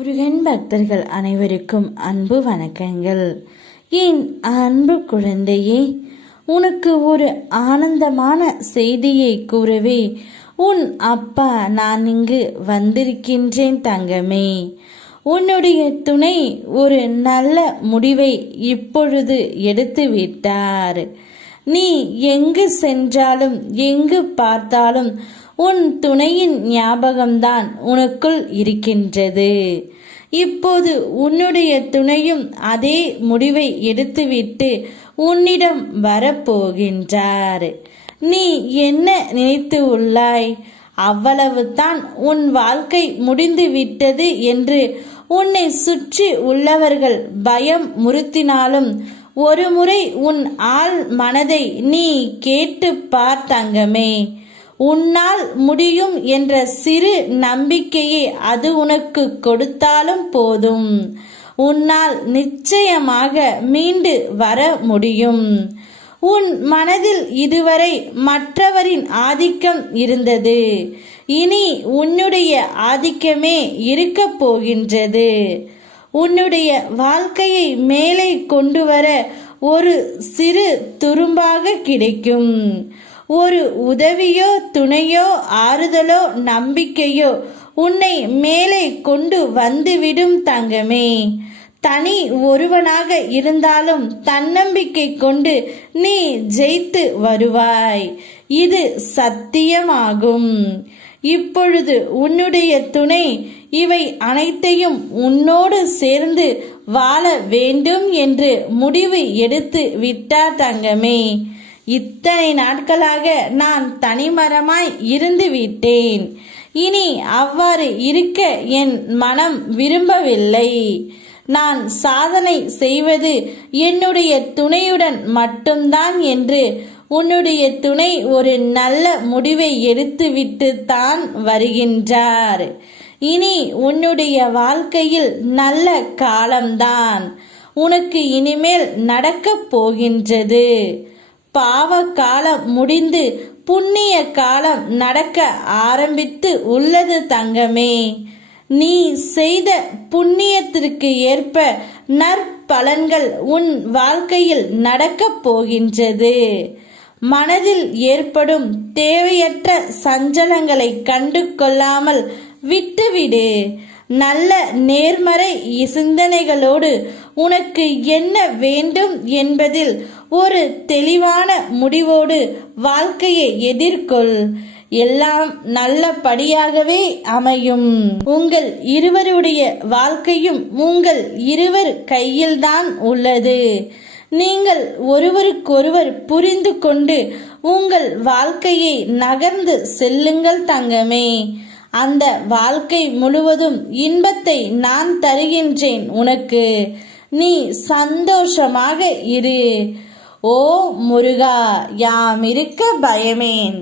முருகன் பக்தர்கள் அனைவருக்கும் அன்பு வணக்கங்கள். என் அன்பு குழந்தையே, உனக்கு ஒரு ஆனந்தமான செய்தியை கூறவே உன் அப்பா நான் இங்கு வந்திருக்கின்றேன் தங்கமே. உன்னுடைய துணை ஒரு நல்ல முடிவை இப்பொழுது எடுத்து விட்டார். நீ எங்கு சென்றாலும் எங்கு பார்த்தாலும் உன் துணையின் ஞாபகம்தான் உனக்குள் இருக்கின்றது. இப்போது உன்னுடைய துணையும் அதே முடிவை எடுத்துவிட்டு உன்னிடம் வரப்போகின்றார். நீ என்ன நினைத்து உள்ளாய்? அவ்வளவுதான், உன் வாழ்க்கை முடிந்து விட்டது என்று உன்னை சுற்றி உள்ளவர்கள் பயம் முறுத்தினாலும் ஒரு முறை உன் ஆள் மனதை நீ கேட்டு பார் தங்கமே. உன்னால் முடியும் என்ற சிறு நம்பிக்கையை அது உனக்கு கொடுத்தாலும் போதும். உன்னால் நிச்சயமாக மீண்டு வர முடியும். உன் மனதில் இதுவரை மற்றவரின் ஆதிக்கம் இருந்தது. இனி உன்னுடைய ஆதிக்கமே இருக்க போகின்றது. உன்னுடைய வாழ்க்கையை மேலே கொண்டு வர ஒரு சிறு துரும்பாக கிடைக்கும். ஒரு உதவியோ துணையோ ஆறுதலோ நம்பிக்கையோ உன்னை மேலே கொண்டு வந்துவிடும் தங்கமே. தனி ஒருவனாக இருந்தாலும் தன்னம்பிக்கை கொண்டு நீ ஜெயித்து வருவாய். இது சத்தியமாகும். இப்பொழுது உன்னுடைய துணை இவை அனைத்தையும் உன்னோடு சேர்ந்து வாழ வேண்டும் என்று முடிவு எடுத்து விட்டார் தங்கமே. இத்தனை நாட்களாக நான் தனிமரமாய் இருந்து விட்டேன். இனி அவ்வாறு இருக்க என் மனம் விரும்பவில்லை. நான் சாதனை செய்வது என்னுடைய துணையுடன் மட்டும்தான் என்று உன்னுடைய துணை ஒரு நல்ல முடிவை எடுத்துவிட்டு தான் வருகின்றார். இனி உன்னுடைய வாழ்க்கையில் நல்ல காலம்தான் உனக்கு இனிமேல் நடக்கப் போகின்றது. பாவ காலம் முடிந்து புண்ணிய காலம் நடக்க ஆரம்பித்து உள்ளது தங்கமே. நீ செய்த புண்ணியத்திற்கு ஏற்ப நற்பலன்கள் உன் வாழ்க்கையில் நடக்கப் போகின்றது. மனதில் ஏற்படும் தேவையற்ற சஞ்சலங்களை கண்டு கொள்ளாமல் விட்டுவிடு. நல்ல நேர்மறை சிந்தனைகளோடு உனக்கு என்ன வேண்டும் என்பதில் ஒரு தெளிவான முடிவோடு வாழ்க்கையை எதிர்கொள். எல்லாம் நல்லபடியாகவே அமையும். உங்கள் இருவருடைய வாழ்க்கையும் உங்கள் இருவர் கையில்தான் உள்ளது. நீங்கள் ஒருவருக்கொருவர் புரிந்து கொண்டு உங்கள் வாழ்க்கையை நகர்ந்து செல்லுங்கள் தங்கமே. அந்த வாழ்க்கை முழுவதும் இன்பத்தை நான் தருகின்றேன் உனக்கு. நீ சந்தோஷமாக இரு. ஓ முருகா, யாம் இருக்க பயமேன்.